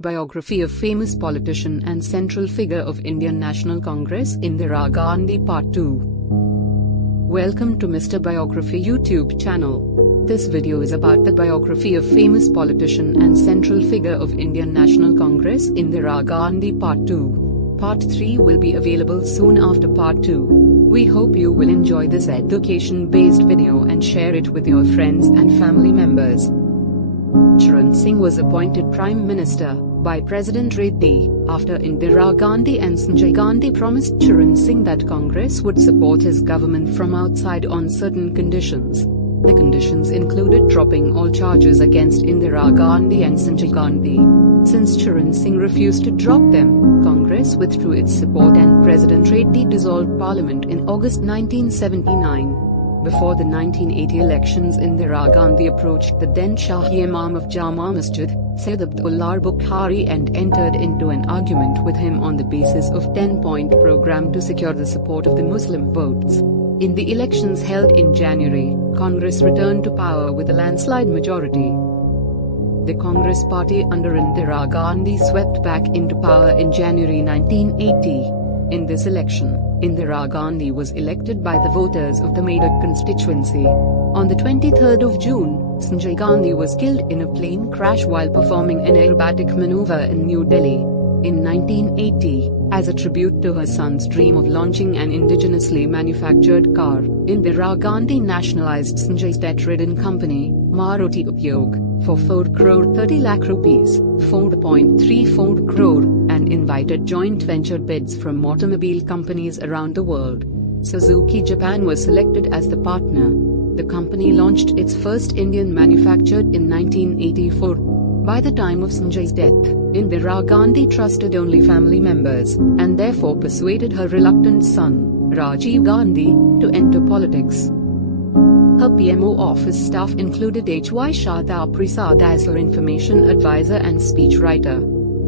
Biography of famous politician and central figure of Indian National Congress Indira Gandhi Part 2. Welcome to Mr. Biography YouTube channel. This video is about the biography of famous politician and central figure of Indian National Congress Indira Gandhi Part 2. Part 3 will be available soon after Part 2. We hope you will enjoy this education-based video and share it with your friends and family members. Charan Singh was appointed Prime Minister by President Reddy after Indira Gandhi and Sanjay Gandhi promised Charan Singh that Congress would support his government from outside on certain conditions. The conditions included dropping all charges against Indira Gandhi and Sanjay Gandhi. Since Charan Singh refused to drop them, Congress withdrew its support and President Reddy dissolved Parliament in August 1979. Before the 1980 elections, Indira Gandhi approached the then Shahi Imam of Jama Masjid, Sayyid Abdullah Bukhari, and entered into an argument with him on the basis of 10-point program to secure the support of the Muslim votes. In the elections held in January, Congress returned to power with a landslide majority. The Congress party under Indira Gandhi swept back into power in January 1980. In this election, Indira Gandhi was elected by the voters of the Medak constituency. On the 23rd of June, Sanjay Gandhi was killed in a plane crash while performing an aerobatic maneuver in New Delhi. In 1980, as a tribute to her son's dream of launching an indigenously manufactured car, Indira Gandhi nationalized Sanjay's debt-ridden company, Maruti Upyog, for 4 crore 30 lakh rupees, 4.34 crore, and invited joint venture bids from automobile companies around the world. Suzuki Japan was selected as the partner. The company launched its first Indian manufactured in 1984. By the time of Sanjay's death, Indira Gandhi trusted only family members, and therefore persuaded her reluctant son, Rajiv Gandhi, to enter politics. Her PMO office staff included H.Y. Shata Prasad as her information advisor and speechwriter.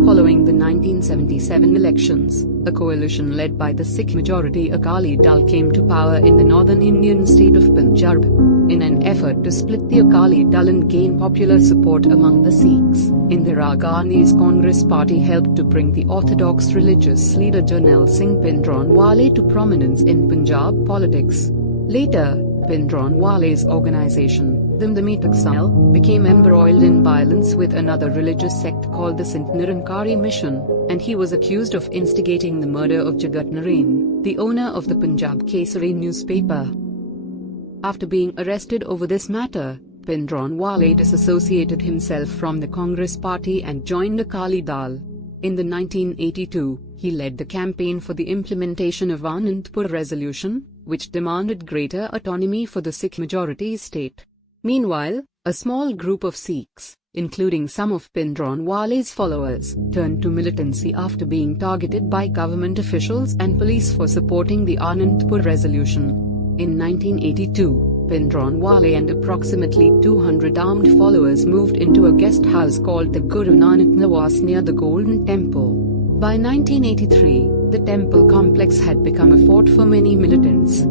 Following the 1977 elections, a coalition led by the Sikh-majority Akali Dal came to power in the northern Indian state of Punjab. In an effort to split the Akali Dal and gain popular support among the Sikhs, Indira Gandhi's Congress party helped to bring the orthodox religious leader Jarnail Singh Bhindranwale to prominence in Punjab politics. Later, Bhindranwale's organization, the Asalam, became embroiled in violence with another religious sect called the Sant Nirankari Mission, and he was accused of instigating the murder of Jagat Narain, the owner of the Punjab Kesari newspaper. After being arrested over this matter, Bhindranwale disassociated himself from the Congress party and joined Akali Dal. In the 1982, he led the campaign for the implementation of Anandpur Resolution, which demanded greater autonomy for the Sikh-majority state. Meanwhile, a small group of Sikhs, including some of Bhindranwale's followers, turned to militancy after being targeted by government officials and police for supporting the Anandpur Resolution. In 1982, Bhindranwale and approximately 200 armed followers moved into a guest house called the Guru Nanak Niwas near the Golden Temple. By 1983, the temple complex had become a fort for many militants.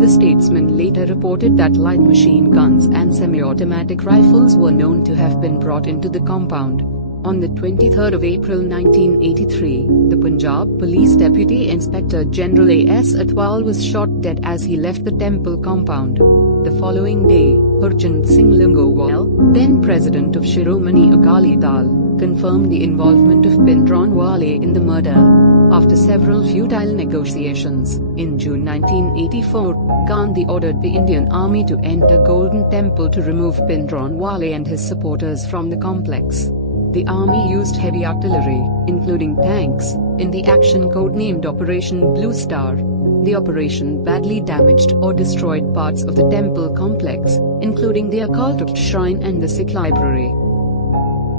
The statesman later reported that light machine guns and semi-automatic rifles were known to have been brought into the compound. On the 23rd of April 1983, the Punjab Police Deputy Inspector General A.S. Atwal was shot dead as he left the temple compound. The following day, Harchand Singh Lingowal, then president of Shiromani Akali Dal, confirmed the involvement of Bhindranwale in the murder. After several futile negotiations, in June 1984, Gandhi ordered the Indian Army to enter Golden Temple to remove Bhindranwale and his supporters from the complex. The army used heavy artillery, including tanks, in the action codenamed Operation Blue Star. The operation badly damaged or destroyed parts of the temple complex, including the Akal Shrine and the Sikh library.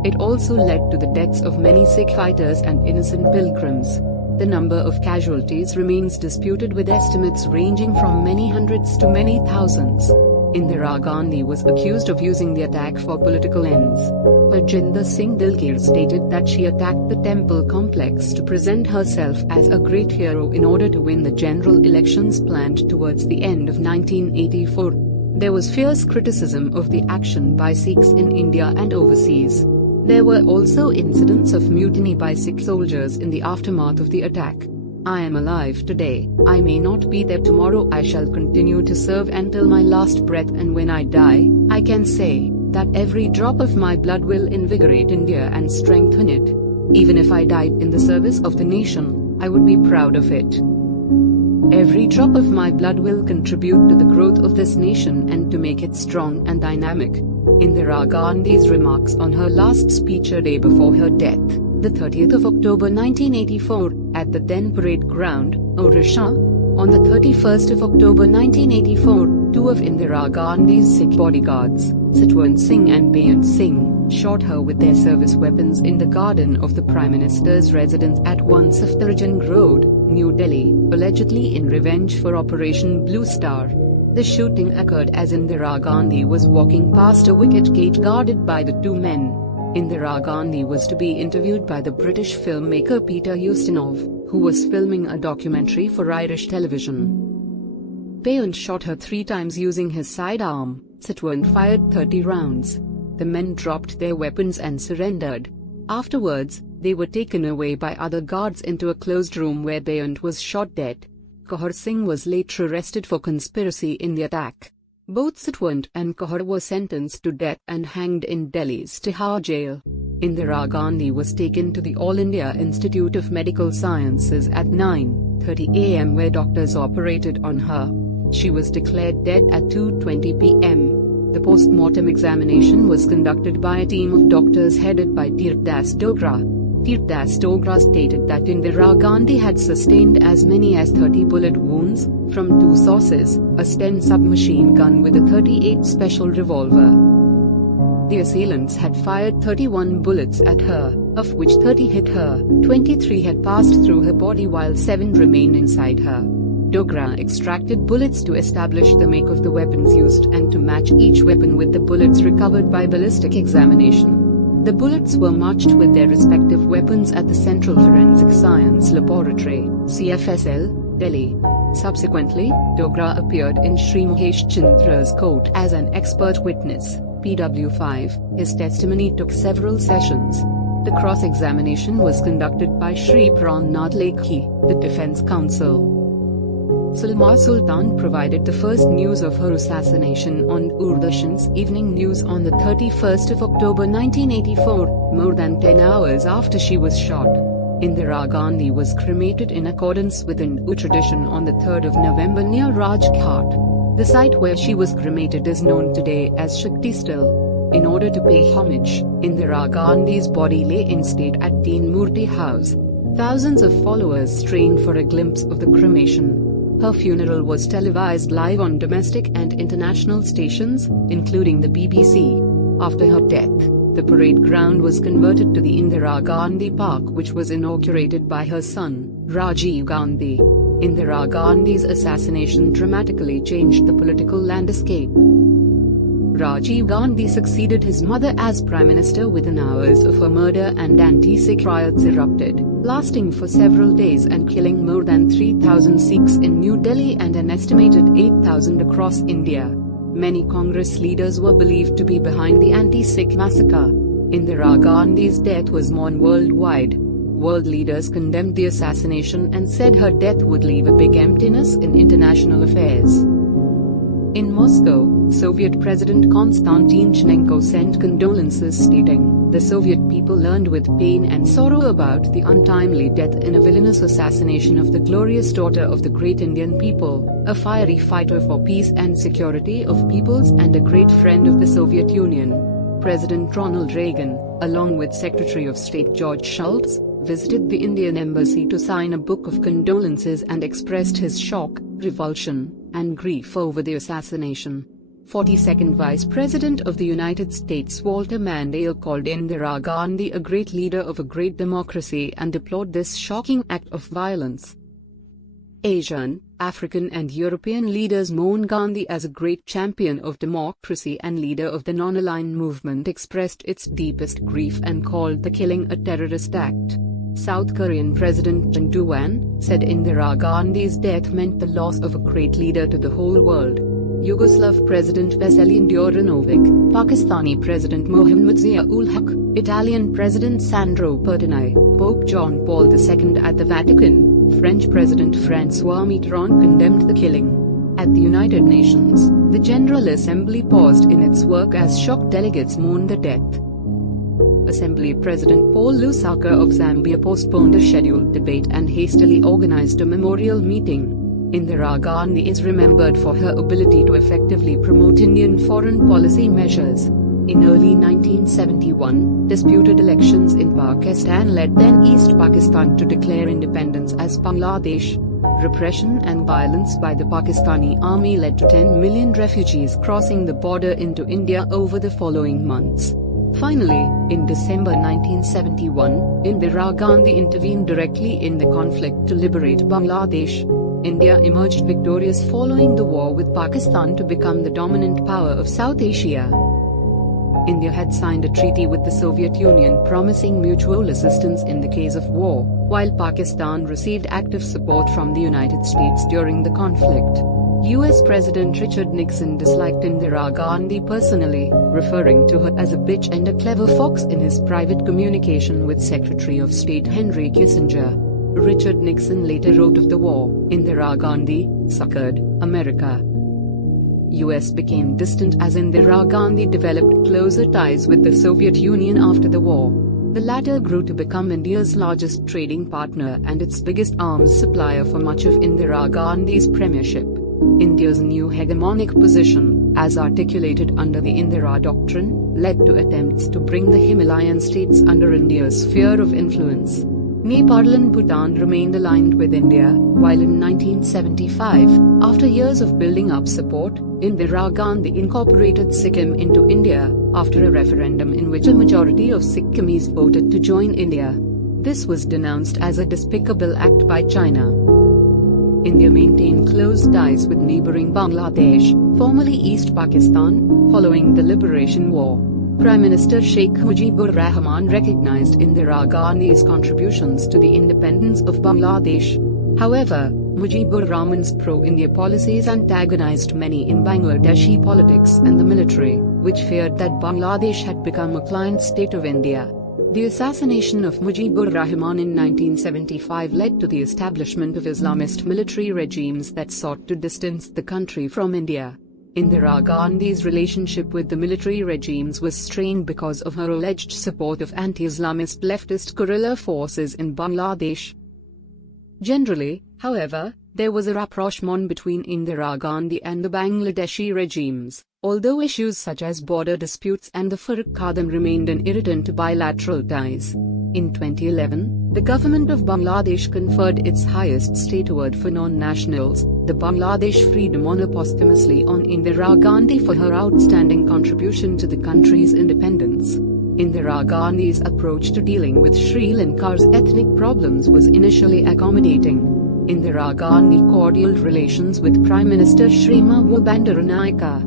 It also led to the deaths of many Sikh fighters and innocent pilgrims. The number of casualties remains disputed, with estimates ranging from many hundreds to many thousands. Indira Gandhi was accused of using the attack for political ends. Harjinder Singh Dilkir stated that she attacked the temple complex to present herself as a great hero in order to win the general elections planned towards the end of 1984. There was fierce criticism of the action by Sikhs in India and overseas. There were also incidents of mutiny by Sikh soldiers in the aftermath of the attack. I am alive today, I may not be there tomorrow. I shall continue to serve until my last breath, and when I die, I can say that every drop of my blood will invigorate India and strengthen it. Even if I died in the service of the nation, I would be proud of it. Every drop of my blood will contribute to the growth of this nation and to make it strong and dynamic. Indira Gandhi's remarks on her last speech a day before her death, the 30th of October 1984, at the then parade ground, Odisha. On the 31st of October 1984, two of Indira Gandhi's Sikh bodyguards, Satwant Singh and Beyant Singh, shot her with their service weapons in the garden of the Prime Minister's residence at 1 Safdarjung Road, New Delhi, allegedly in revenge for Operation Blue Star. The shooting occurred as Indira Gandhi was walking past a wicket gate guarded by the two men. Indira Gandhi was to be interviewed by the British filmmaker Peter Ustinov, who was filming a documentary for Irish television. Beyant shot her 3 times using his sidearm. Satwant fired 30 rounds. The men dropped their weapons and surrendered. Afterwards, they were taken away by other guards into a closed room where Beyant was shot dead. Kaur Singh was later arrested for conspiracy in the attack. Both Satwant and Kaur were sentenced to death and hanged in Delhi's Tihar jail. Indira Gandhi was taken to the All India Institute of Medical Sciences at 9:30 am where doctors operated on her. She was declared dead at 2:20 pm. The post-mortem examination was conducted by a team of doctors headed by Tirtdas Dogra. Tirtdas Dogra stated that Indira Gandhi had sustained as many as 30 bullet wounds, from 2 sources, a Sten submachine gun with a .38 special revolver. The assailants had fired 31 bullets at her, of which 30 hit her, 23 had passed through her body while 7 remained inside her. Dogra extracted bullets to establish the make of the weapons used and to match each weapon with the bullets recovered by ballistic examination. The bullets were matched with their respective weapons at the Central Forensic Science Laboratory, CFSL, Delhi. Subsequently, Dogra appeared in Sri Mahesh Chandra's court as an expert witness, PW5. His testimony took several sessions. The cross-examination was conducted by Sri Prannath Lekhi, the defense counsel. Salma Sultan provided the first news of her assassination on Doordarshan's Evening News on the 31st of October 1984, more than 10 hours after she was shot. Indira Gandhi was cremated in accordance with Hindu tradition on the 3rd of November near Rajghat. The site where she was cremated is known today as Shakti Still. In order to pay homage, Indira Gandhi's body lay in state at Teen Murti House. Thousands of followers strained for a glimpse of the cremation. Her funeral was televised live on domestic and international stations, including the BBC. After her death, the parade ground was converted to the Indira Gandhi Park, which was inaugurated by her son, Rajiv Gandhi. Indira Gandhi's assassination dramatically changed the political landscape. Rajiv Gandhi succeeded his mother as Prime Minister within hours of her murder, and anti-Sikh riots erupted, lasting for several days and killing more than 3,000 Sikhs in New Delhi and an estimated 8,000 across India. Many Congress leaders were believed to be behind the anti-Sikh massacre. Indira Gandhi's death was mourned worldwide. World leaders condemned the assassination and said her death would leave a big emptiness in international affairs. In Moscow, Soviet President Konstantin Chernenko sent condolences stating, "The Soviet people learned with pain and sorrow about the untimely death in a villainous assassination of the glorious daughter of the great Indian people, a fiery fighter for peace and security of peoples and a great friend of the Soviet Union." President Ronald Reagan, along with Secretary of State George Shultz, visited the Indian embassy to sign a book of condolences and expressed his shock, revulsion, and grief over the assassination. 42nd Vice President of the United States Walter Mondale called Indira Gandhi a great leader of a great democracy and deplored this shocking act of violence. Asian, African and European leaders mourn Gandhi as a great champion of democracy and leader of the non-aligned movement, expressed its deepest grief and called the killing a terrorist act. South Korean President Chun Doo-hwan said Indira Gandhi's death meant the loss of a great leader to the whole world. Yugoslav President Veselin Djuranovic, Pakistani President Mohammad Zia-ul-Haq, Italian President Sandro Pertini, Pope John Paul II at the Vatican, French President François Mitterrand condemned the killing. At the United Nations, the General Assembly paused in its work as shocked delegates mourned the death. Assembly President Paul Lusaka of Zambia postponed a scheduled debate and hastily organized a memorial meeting. Indira Gandhi is remembered for her ability to effectively promote Indian foreign policy measures. In early 1971, disputed elections in Pakistan led then East Pakistan to declare independence as Bangladesh. Repression and violence by the Pakistani army led to 10 million refugees crossing the border into India over the following months. Finally, in December 1971, Indira Gandhi intervened directly in the conflict to liberate Bangladesh. India emerged victorious following the war with Pakistan to become the dominant power of South Asia. India had signed a treaty with the Soviet Union promising mutual assistance in the case of war, while Pakistan received active support from the United States during the conflict. US President Richard Nixon disliked Indira Gandhi personally, referring to her as a bitch and a clever fox in his private communication with Secretary of State Henry Kissinger. Richard Nixon later wrote of the war, Indira Gandhi suckered America. US became distant as Indira Gandhi developed closer ties with the Soviet Union after the war. The latter grew to become India's largest trading partner and its biggest arms supplier for much of Indira Gandhi's premiership. India's new hegemonic position, as articulated under the Indira Doctrine, led to attempts to bring the Himalayan states under India's sphere of influence. Nepal and Bhutan remained aligned with India, while in 1975, after years of building up support, Indira Gandhi incorporated Sikkim into India, after a referendum in which a majority of Sikkimis voted to join India. This was denounced as a despicable act by China. India maintained close ties with neighboring Bangladesh, formerly East Pakistan, following the Liberation War. Prime Minister Sheikh Mujibur Rahman recognized Indira Gandhi's contributions to the independence of Bangladesh. However, Mujibur Rahman's pro-India policies antagonized many in Bangladeshi politics and the military, which feared that Bangladesh had become a client state of India. The assassination of Mujibur Rahman in 1975 led to the establishment of Islamist military regimes that sought to distance the country from India. Indira Gandhi's relationship with the military regimes was strained because of her alleged support of anti-Islamist leftist guerrilla forces in Bangladesh. Generally, however, there was a rapprochement between Indira Gandhi and the Bangladeshi regimes, although issues such as border disputes and the Farooq Khadim remained an irritant to bilateral ties. In 2011, the government of Bangladesh conferred its highest state award for non-nationals, the Bangladesh Freedom Honor, posthumously on Indira Gandhi for her outstanding contribution to the country's independence. Indira Gandhi's approach to dealing with Sri Lanka's ethnic problems was initially accommodating. Indira Gandhi cordial relations with Prime Minister Srimavu Bandaranaike.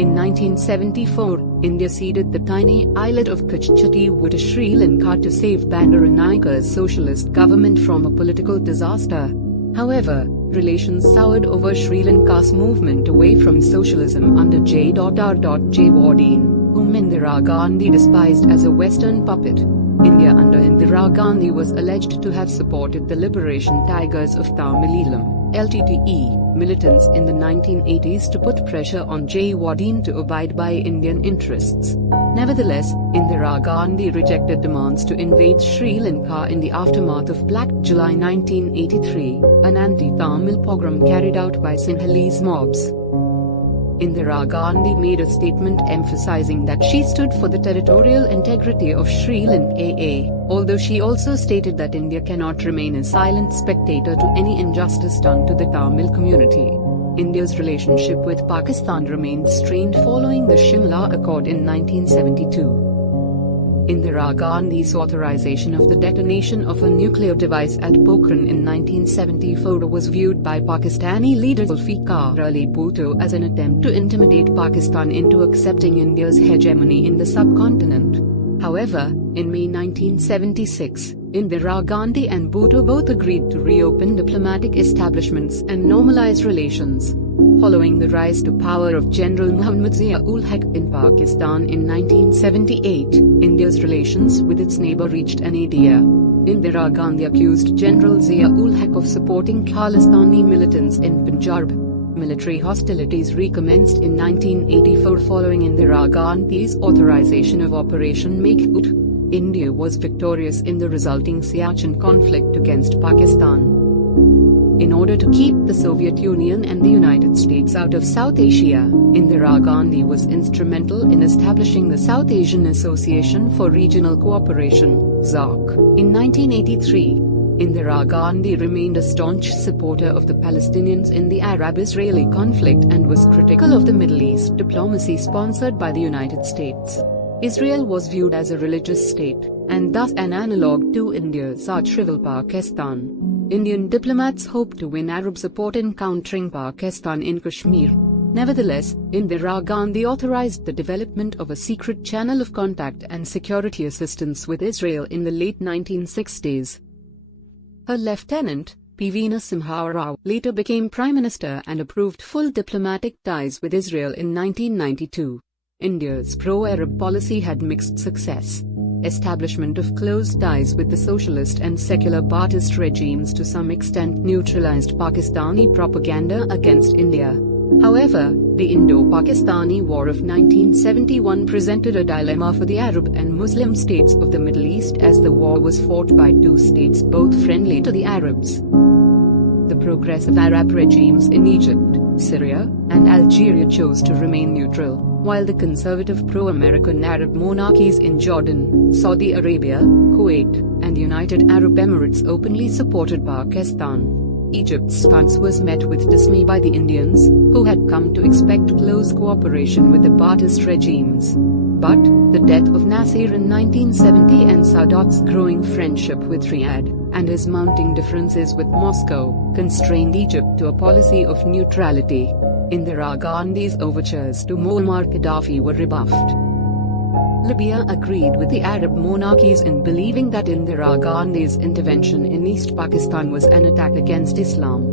In 1974, India ceded the tiny islet of Kachchatiwu to Sri Lanka to save Bandaranaike's socialist government from a political disaster. However, relations soured over Sri Lanka's movement away from socialism under J.R. Jawaharlal, whom Indira Gandhi despised as a Western puppet. India under Indira Gandhi was alleged to have supported the Liberation Tigers of Tamilam, LTTE, militants in the 1980s to put pressure on Jawaharlal to abide by Indian interests. Nevertheless, Indira Gandhi rejected demands to invade Sri Lanka in the aftermath of Black July 1983, an anti-Tamil pogrom carried out by Sinhalese mobs. Indira Gandhi made a statement emphasizing that she stood for the territorial integrity of Sri Lanka, although she also stated that India cannot remain a silent spectator to any injustice done to the Tamil community. India's relationship with Pakistan remained strained following the Shimla Accord in 1972. Indira Gandhi's authorization of the detonation of a nuclear device at Pokhran in 1974 was viewed by Pakistani leader Zulfikar Ali Bhutto as an attempt to intimidate Pakistan into accepting India's hegemony in the subcontinent. However, in May 1976, Indira Gandhi and Bhutto both agreed to reopen diplomatic establishments and normalize relations. Following the rise to power of General Muhammad Zia-ul-Haq in Pakistan in 1978, India's relations with its neighbor reached a nadir. Indira Gandhi accused General Zia-ul-Haq of supporting Khalistani militants in Punjab. Military hostilities recommenced in 1984 following Indira Gandhi's authorization of Operation Make-Ut. India was victorious in the resulting Siachen conflict against Pakistan. In order to keep the Soviet Union and the United States out of South Asia, Indira Gandhi was instrumental in establishing the South Asian Association for Regional Cooperation (SAARC). In 1983, Indira Gandhi remained a staunch supporter of the Palestinians in the Arab-Israeli conflict and was critical of the Middle East diplomacy sponsored by the United States. Israel was viewed as a religious state, and thus an analogue to India's arch-rival Pakistan. Indian diplomats hoped to win Arab support in countering Pakistan in Kashmir. Nevertheless, Indira Gandhi authorized the development of a secret channel of contact and security assistance with Israel in the late 1960s. Her lieutenant, P.V. Narasimha Rao, later became Prime Minister and approved full diplomatic ties with Israel in 1992. India's pro-Arab policy had mixed success. Establishment of close ties with the socialist and secular Baathist regimes to some extent neutralized Pakistani propaganda against India. However, the Indo-Pakistani War of 1971 presented a dilemma for the Arab and Muslim states of the Middle East as the war was fought by two states both friendly to the Arabs. The progressive Arab regimes in Egypt, Syria, and Algeria chose to remain neutral, while the conservative pro-American Arab monarchies in Jordan, Saudi Arabia, Kuwait, and the United Arab Emirates openly supported Pakistan. Egypt's stance was met with dismay by the Indians, who had come to expect close cooperation with the Baathist regimes. But, the death of Nasser in 1970 and Sadat's growing friendship with Riyadh, and his mounting differences with Moscow, constrained Egypt to a policy of neutrality. Indira Gandhi's overtures to Muammar Gaddafi were rebuffed. Libya agreed with the Arab monarchies in believing that Indira Gandhi's intervention in East Pakistan was an attack against Islam.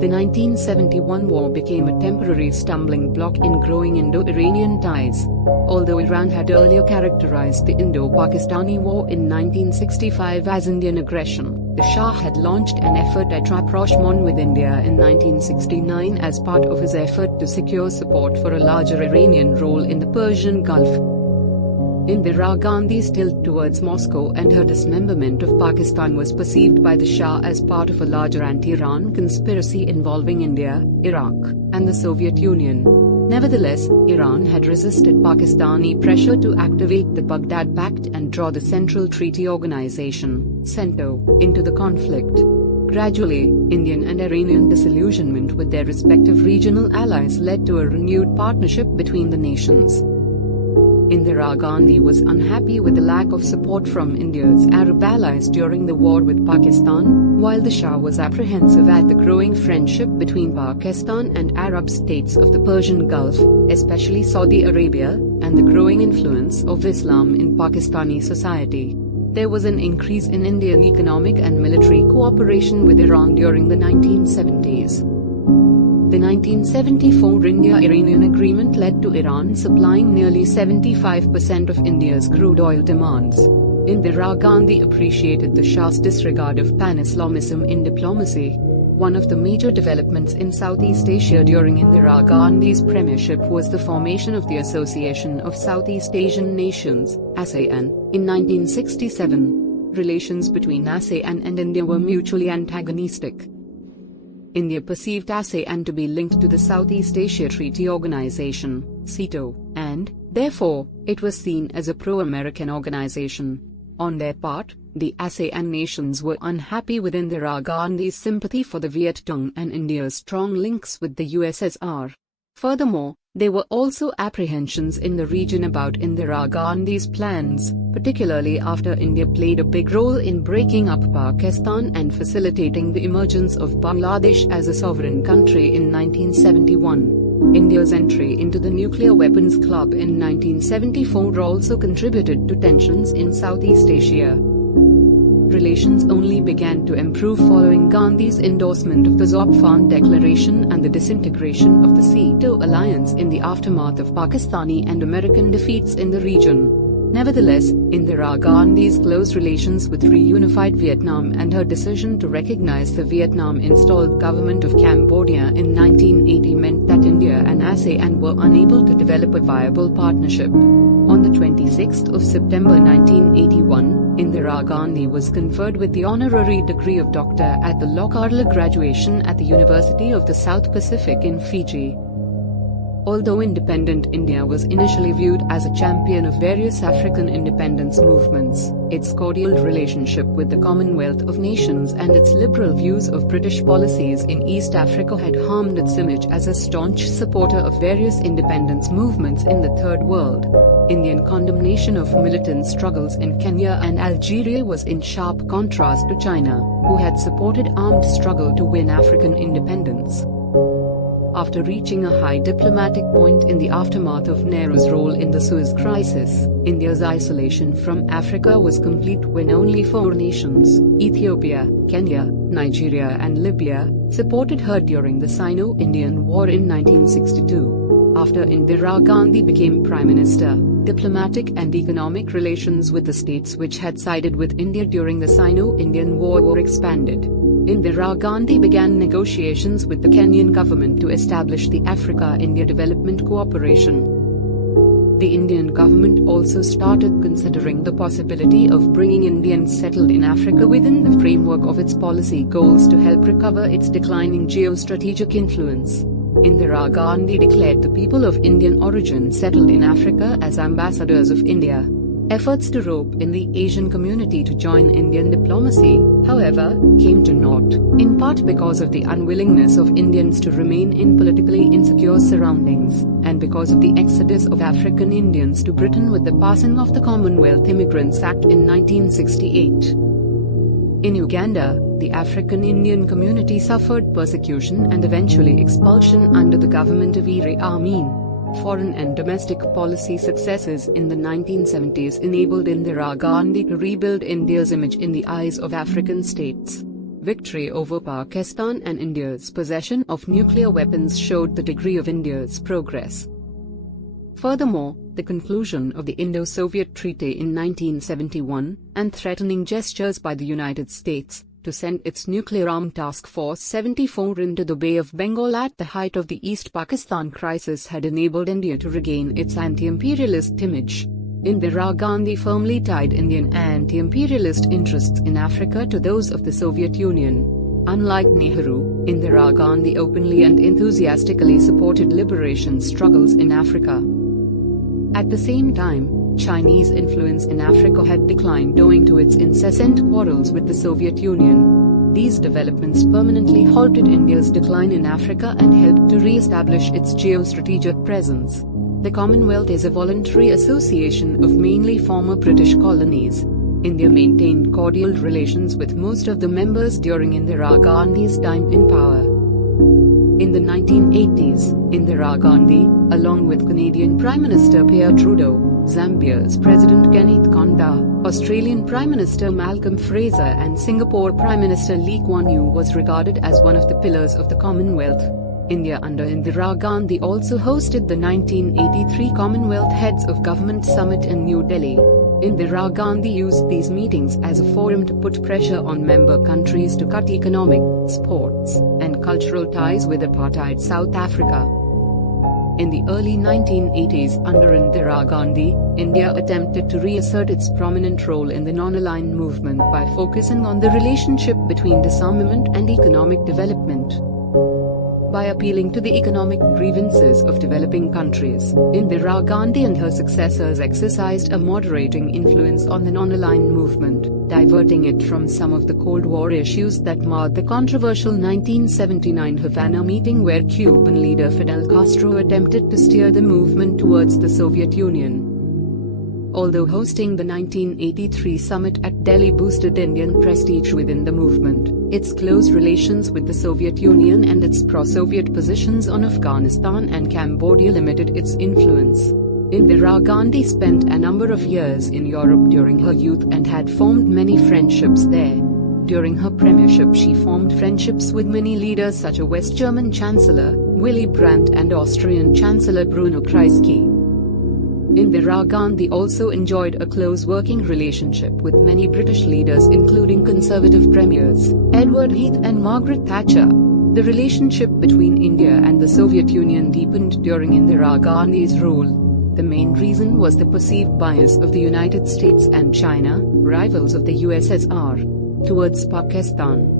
The 1971 war became a temporary stumbling block in growing Indo-Iranian ties. Although Iran had earlier characterized the Indo-Pakistani War in 1965 as Indian aggression, the Shah had launched an effort at rapprochement with India in 1969 as part of his effort to secure support for a larger Iranian role in the Persian Gulf. Indira Gandhi's tilt towards Moscow and her dismemberment of Pakistan was perceived by the Shah as part of a larger anti-Iran conspiracy involving India, Iraq, and the Soviet Union. Nevertheless, Iran had resisted Pakistani pressure to activate the Baghdad Pact and draw the Central Treaty Organization (CENTO) into the conflict. Gradually, Indian and Iranian disillusionment with their respective regional allies led to a renewed partnership between the nations. Indira Gandhi was unhappy with the lack of support from India's Arab allies during the war with Pakistan, while the Shah was apprehensive at the growing friendship between Pakistan and Arab states of the Persian Gulf, especially Saudi Arabia, and the growing influence of Islam in Pakistani society. There was an increase in Indian economic and military cooperation with Iran during the 1970s. The 1974 India-Iranian agreement led to Iran supplying nearly 75% of India's crude oil demands. Indira Gandhi appreciated the Shah's disregard of pan-Islamism in diplomacy. One of the major developments in Southeast Asia during Indira Gandhi's premiership was the formation of the Association of Southeast Asian Nations, ASEAN, in 1967. Relations between ASEAN and India were mutually antagonistic. India perceived ASEAN to be linked to the Southeast Asia Treaty Organization, (CETO), and, therefore, it was seen as a pro-American organization. On their part, the ASEAN nations were unhappy with Indira Gandhi's sympathy for the Viet Cong and India's strong links with the USSR. Furthermore, there were also apprehensions in the region about Indira Gandhi's plans, particularly after India played a big role in breaking up Pakistan and facilitating the emergence of Bangladesh as a sovereign country in 1971. India's entry into the Nuclear Weapons Club in 1974 also contributed to tensions in Southeast Asia. relations only began to improve following Gandhi's endorsement of the Zopfan Declaration and the disintegration of the SEATO alliance in the aftermath of Pakistani and American defeats in the region. Nevertheless, Indira Gandhi's close relations with reunified Vietnam and her decision to recognize the Vietnam-installed government of Cambodia in 1980 meant that India and ASEAN were unable to develop a viable partnership. On the 26th of September 1981, Indira Gandhi was conferred with the honorary degree of doctor at the Locarla graduation at the University of the South Pacific in Fiji. Although independent India was initially viewed as a champion of various African independence movements, its cordial relationship with the Commonwealth of Nations and its liberal views of British policies in East Africa had harmed its image as a staunch supporter of various independence movements in the Third World. Indian condemnation of militant struggles in Kenya and Algeria was in sharp contrast to China, who had supported armed struggle to win African independence. After reaching a high diplomatic point in the aftermath of Nehru's role in the Suez Crisis, India's isolation from Africa was complete when only 4 nations, Ethiopia, Kenya, Nigeria and Libya, supported her during the Sino-Indian War in 1962. After Indira Gandhi became Prime Minister, diplomatic and economic relations with the states which had sided with India during the Sino-Indian War were expanded. Indira Gandhi began negotiations with the Kenyan government to establish the Africa-India Development Cooperation. The Indian government also started considering the possibility of bringing Indians settled in Africa within the framework of its policy goals to help recover its declining geostrategic influence. Indira Gandhi declared the people of Indian origin settled in Africa as ambassadors of India. Efforts to rope in the Asian community to join Indian diplomacy, however, came to naught, in part because of the unwillingness of Indians to remain in politically insecure surroundings, and because of the exodus of African Indians to Britain with the passing of the Commonwealth Immigrants Act in 1968. In Uganda, the African Indian community suffered persecution and eventually expulsion under the government of Idi Amin. Foreign and domestic policy successes in the 1970s enabled Indira Gandhi to rebuild India's image in the eyes of African states. Victory over Pakistan and India's possession of nuclear weapons showed the degree of India's progress. Furthermore, the conclusion of the Indo-Soviet Treaty in 1971, and threatening gestures by the United States to send its nuclear-armed Task Force 74 into the Bay of Bengal at the height of the East Pakistan crisis had enabled India to regain its anti-imperialist image. Indira Gandhi firmly tied Indian anti-imperialist interests in Africa to those of the Soviet Union. Unlike Nehru, Indira Gandhi openly and enthusiastically supported liberation struggles in Africa. At the same time, Chinese influence in Africa had declined owing to its incessant quarrels with the Soviet Union. These developments permanently halted India's decline in Africa and helped to re-establish its geostrategic presence. The Commonwealth is a voluntary association of mainly former British colonies. India maintained cordial relations with most of the members during Indira Gandhi's time in power. In the 1980s, Indira Gandhi, along with Canadian Prime Minister Pierre Trudeau, Zambia's President Kenneth Kaunda, Australian Prime Minister Malcolm Fraser and Singapore Prime Minister Lee Kuan Yew was regarded as one of the pillars of the Commonwealth. India under Indira Gandhi also hosted the 1983 Commonwealth Heads of Government Summit in New Delhi. Indira Gandhi used these meetings as a forum to put pressure on member countries to cut economic, sports, and cultural ties with apartheid South Africa. In the early 1980s under Indira Gandhi, India attempted to reassert its prominent role in the non-aligned movement by focusing on the relationship between disarmament and economic development. By appealing to the economic grievances of developing countries, Indira Gandhi and her successors exercised a moderating influence on the non-aligned movement, diverting it from some of the Cold War issues that marred the controversial 1979 Havana meeting where Cuban leader Fidel Castro attempted to steer the movement towards the Soviet Union. Although hosting the 1983 summit at Delhi boosted Indian prestige within the movement, its close relations with the Soviet Union and its pro-Soviet positions on Afghanistan and Cambodia limited its influence. Indira Gandhi spent a number of years in Europe during her youth and had formed many friendships there. During her premiership she formed friendships with many leaders such as West German Chancellor Willy Brandt and Austrian Chancellor Bruno Kreisky. Indira Gandhi also enjoyed a close working relationship with many British leaders including Conservative premiers Edward Heath and Margaret Thatcher. The relationship between India and the Soviet Union deepened during Indira Gandhi's rule. The main reason was the perceived bias of the United States and China, rivals of the USSR, towards Pakistan.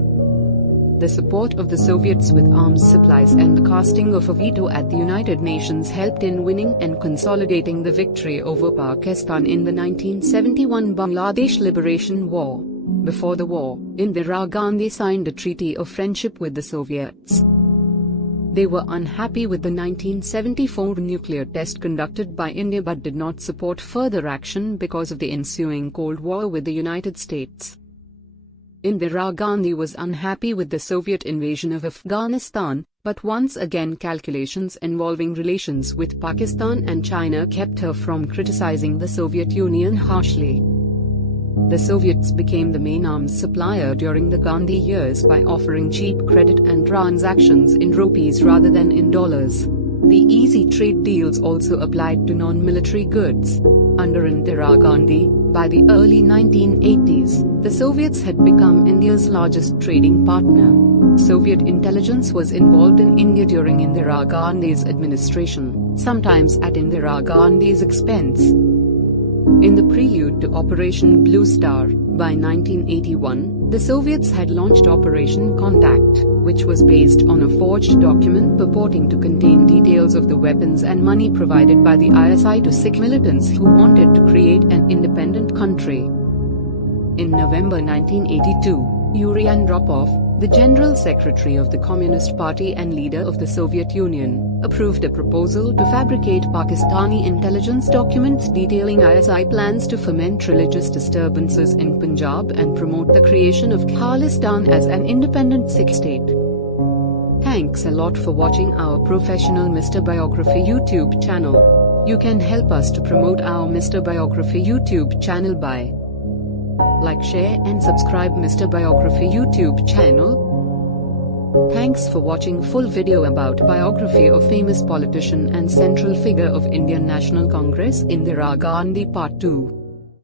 The support of the Soviets with arms supplies and the casting of a veto at the United Nations helped in winning and consolidating the victory over Pakistan in the 1971 Bangladesh Liberation War. Before the war, Indira Gandhi signed a treaty of friendship with the Soviets. They were unhappy with the 1974 nuclear test conducted by India but did not support further action because of the ensuing Cold War with the United States. Indira Gandhi was unhappy with the Soviet invasion of Afghanistan, but once again calculations involving relations with Pakistan and China kept her from criticizing the Soviet Union harshly. The Soviets became the main arms supplier during the Gandhi years by offering cheap credit and transactions in rupees rather than in dollars. The easy trade deals also applied to non-military goods. Under Indira Gandhi, by the early 1980s, the Soviets had become India's largest trading partner. Soviet intelligence was involved in India during Indira Gandhi's administration, sometimes at Indira Gandhi's expense. In the prelude to Operation Blue Star, by 1981, the Soviets had launched Operation Contact, which was based on a forged document purporting to contain details of the weapons and money provided by the ISI to Sikh militants who wanted to create an independent country. In November 1982, Yuri Andropov, the General Secretary of the Communist Party and leader of the Soviet Union, approved a proposal to fabricate Pakistani intelligence documents detailing ISI plans to foment religious disturbances in Punjab and promote the creation of Khalistan as an independent Sikh state. Thanks a lot for watching our professional Mr. Biography YouTube channel. You can help us to promote our Mr. Biography YouTube channel by like, share and subscribe Mr. Biography YouTube channel. Thanks for watching full video about biography of famous politician and central figure of Indian National Congress Indira Gandhi Part 2.